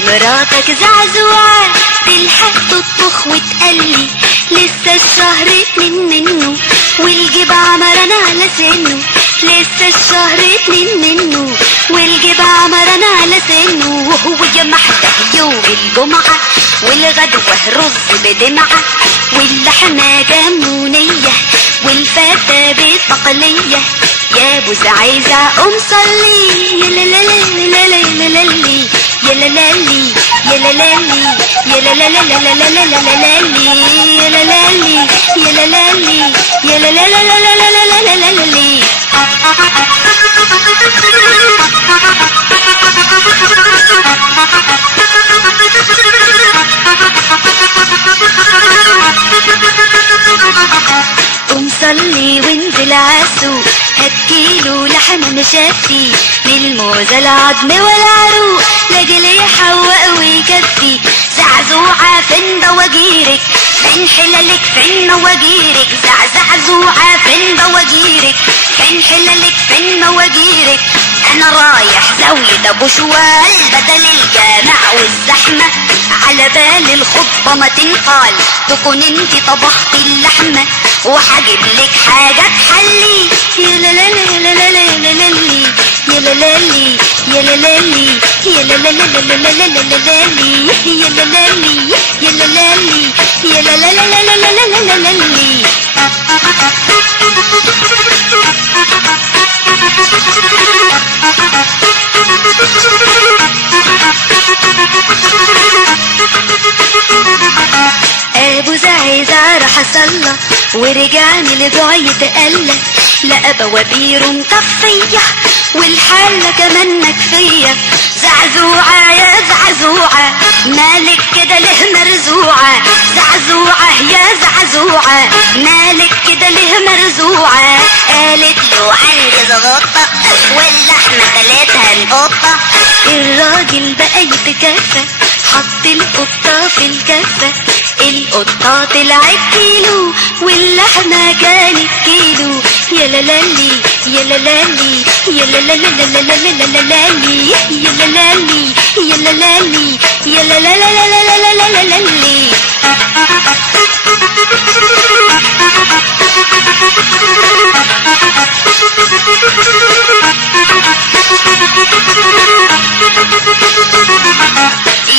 لي مراتك زعزوعة تلحق تطبخ وتقلي، لسه الشهر 2 منه والجيب عمران على سنه، لسه الشهر 2 منه والجيب عمران على سنه. وهو جمحته يوم الجمعة والغدوة رز بدمعة واللحمة جمونية والفتة بتقلية. يا ابو سعيزة قوم صلي، يا لالالي يا لالالي يا لالالي يا لالالي يا لالالي يا لالالي يا لالالي يا لالالي يا لالالي. قوم صلي وانزل عالسوق هات كيلو لحمة مشفي من الموزة العظم والعروق لاجل يحوق ويكفي. زعزوعة فين بواجيرك فين حلالك فين مواجيرك، زعزوعة فين بواجيرك فين حلالك فين مواجيرك. انا رايح زاوية ابو شوال بدل الجامع والزحمة، على بال الخطبة ما تنقال تكون انت طبخت اللحمة وحجيب لك حاجة تحلي. يا لالالي يا لالالي يا لالالي يا لالالي يا لالالي يا لالالي يا لالالي يا لالالي يا لالالي. ابو زعيزة راح صلى ورجعني لبعي تقلى، لقى بوابيره مطفية والحلة كمان مكفية. زعزوعة يا زعزوعة مالك كده ليه مرزوعة، زعزوعة يا زعزوعة مالك كده ليه مرزوعة. قالت له عندي زغطة واللحمة كلتها القطة. الراجل بقى يتكفى حط القطة في الكفة، القطة طلعت كيلو واللحمة كانت كيلو. يا لالالي يا لالالي يا لالالي يا لالالي يا لالالي يا لالالي يا لالالي.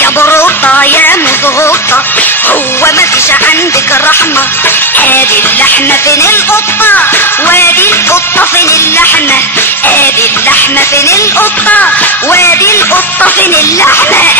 يا بروطة يا مضغوطة هو ما فيش عندك رحمة، ادي اللحمة فين القطة وادي القطة فين اللحمة، ادي اللحمة فين القطة وادي القطة فين اللحمة.